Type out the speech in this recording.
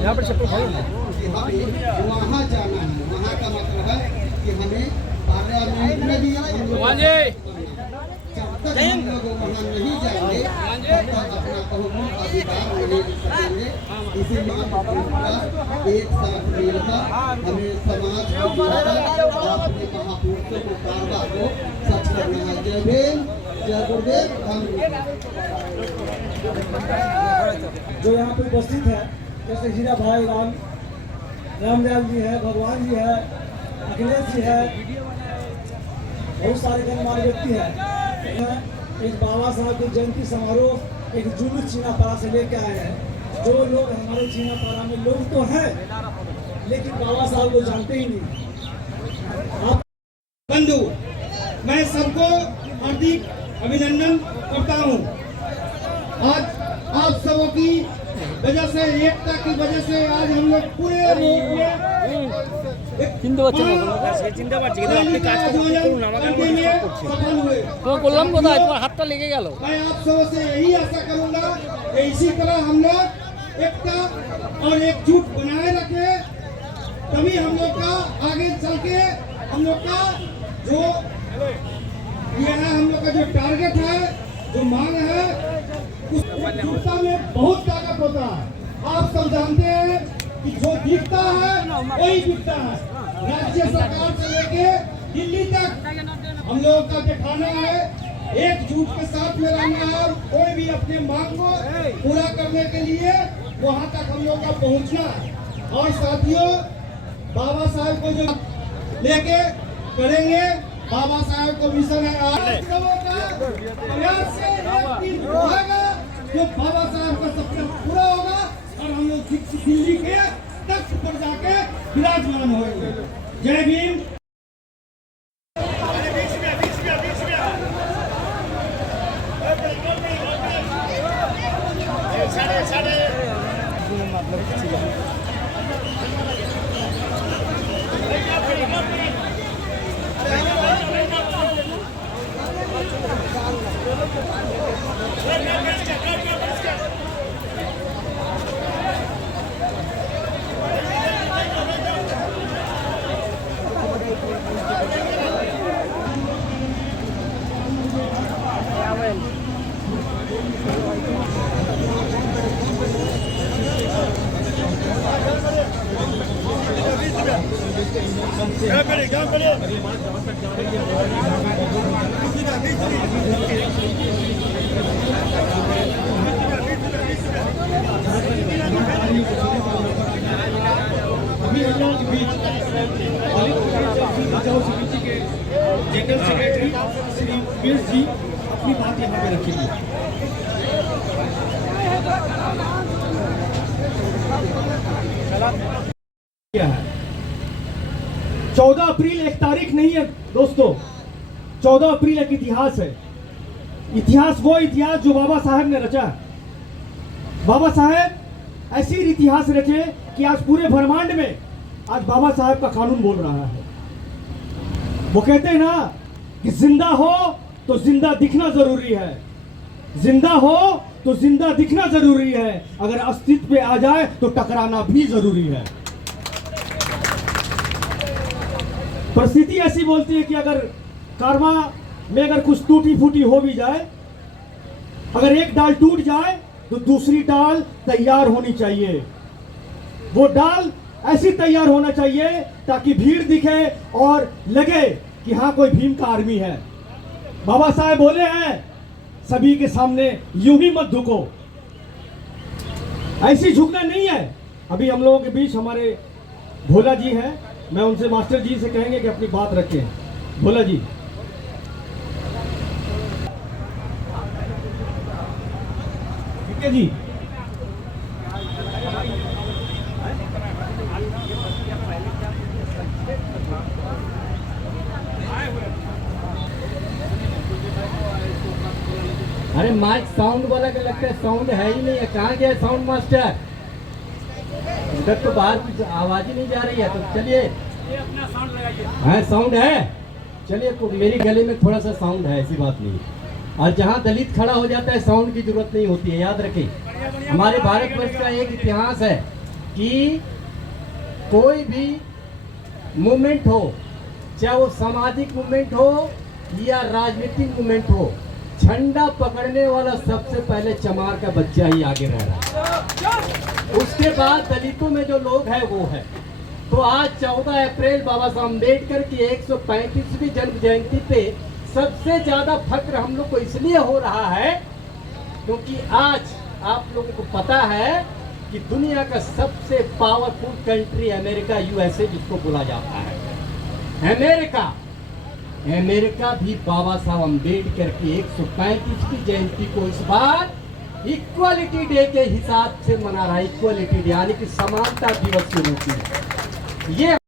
यहाँ पर चप्पल खोलो ना। कि हमें वहाँ जाना है। वहाँ का मतलब है कि हमें पार्लियामेंट में भी जब तक हम लोग वहाँ नहीं जाएंगे तब तक अपना बहुमूल्य अधिकार नहीं सकेंगे। इसीलिए एक साथ मिलकर हमें समाज को जोड़कर अपने महापुरुषों को कारवा को सच करना है। जय भीम, जय गुरुदेव। जो यहाँ पे उपस्थित है जैसे हीरा भाई रामदयाल जी है, भगवान जी है, अखिलेश जी है, बहुत सारे गणमान्य व्यक्ति है। इस बाबा साहब की जयंती समारोह एक जुलूस चीनापाड़ा से लेके आए हैं। जो लोग हमारे चीनापाड़ा में लोग तो हैं लेकिन बाबा साहब को जानते ही नहीं। बंधु, मैं सबको हार्दिक अभिनंदन करता हूँ। आज आप सबों की वजह से, एकता की वजह से आज हम लोग पूरे रोड में सफल हुए। हाथ लेके गया। मैं आप सबों से यही आशा करूंगा कि इसी तरह हम लोग एकता और एकजुट बनाए रखे, तभी हम लोग का आगे चल के हम लोग का जो ये है, हम लोग का जो टारगेट है, जो मांग है, उस एकजुटता में बहुत ताकत होता है। आप सब जानते हैं कि जो दिखता है वही दिखता है। राज्य सरकार से लेके दिल्ली तक हम लोगों का दिखाना है, एकजुट के साथ में रहना है और कोई भी अपने मांग को पूरा करने के लिए वहां तक हम लोग का पहुंचना है। और साथियों, बाबा साहब को जो लेके करेंगे, बाबा साहब को मिशन है आज लोगों का प्रयास से एक दिन होगा जो बाबा साहब का सपना पूरा होगा और हम लोग दिल्ली के तख्त पर जाके विराजमान होंगे। जय भीम। जनरल सेक्रेटरी श्री पीयूष जी अपनी बात यहाँ पे रखेंगे। क्या है 14 अप्रैल एक तारीख नहीं है दोस्तों, 14 अप्रैल एक इतिहास है। इतिहास वो इतिहास जो बाबा साहब ने रचा। बाबा साहब ऐसी इतिहास रचे कि आज पूरे ब्रह्मांड में आज बाबा साहब का कानून बोल रहा है। वो कहते हैं ना कि जिंदा हो तो जिंदा दिखना जरूरी है, जिंदा हो तो जिंदा दिखना जरूरी है, अगर अस्तित्व पे आ जाए तो टकराना भी जरूरी है। परिस्थिति ऐसी बोलती है कि अगर कर्मा में अगर कुछ टूटी फूटी हो भी जाए, अगर एक डाल टूट जाए तो दूसरी डाल तैयार होनी चाहिए। वो डाल ऐसी तैयार होना चाहिए ताकि भीड़ दिखे और लगे कि हाँ कोई भीम का आर्मी है। बाबा साहब बोले हैं सभी के सामने यूं ही मत झुको, ऐसी झुकना नहीं है। अभी हम लोगों के बीच हमारे भोला जी हैं, मैं उनसे मास्टर जी से कहेंगे कि अपनी बात रखें। भोला जी। ठीक है जी। अरे माइक साउंड वाला का लगता है साउंड है ही नहीं है। कहाँ गया साउंड मास्टर? इधर तो बाहर कुछ आवाज ही नहीं जा रही है। तो चलिए अपना साउंड लगाइए। हाँ साउंड है, चलिए तो मेरी गले में थोड़ा सा साउंड है, ऐसी बात नहीं। और जहाँ दलित खड़ा हो जाता है साउंड की जरूरत नहीं होती है, याद रखें। हमारे भारतवर्ष का एक इतिहास है कि कोई भी मूवमेंट हो, चाहे वो सामाजिक मूवमेंट हो या राजनीतिक मूवमेंट हो, झंडा पकड़ने वाला सबसे पहले चमार का बच्चा ही आगे रह रहा है। उसके बाद दलितों में जो लोग हैं वो है। तो आज 14 अप्रैल बाबा साहब अम्बेडकर की 135वीं जन्म जयंती पे सबसे ज्यादा फक्र हम लोग को इसलिए हो रहा है क्योंकि आज आप लोगों को पता है कि दुनिया का सबसे पावरफुल कंट्री अमेरिका, यूएसए जिसको बोला जाता है, अमेरिका भी बाबा साहब अम्बेडकर की 135वीं जयंती को इस बार इक्वालिटी डे के हिसाब से मना रहा है। इक्वालिटी डे यानी कि समानता दिवस के रूप में ये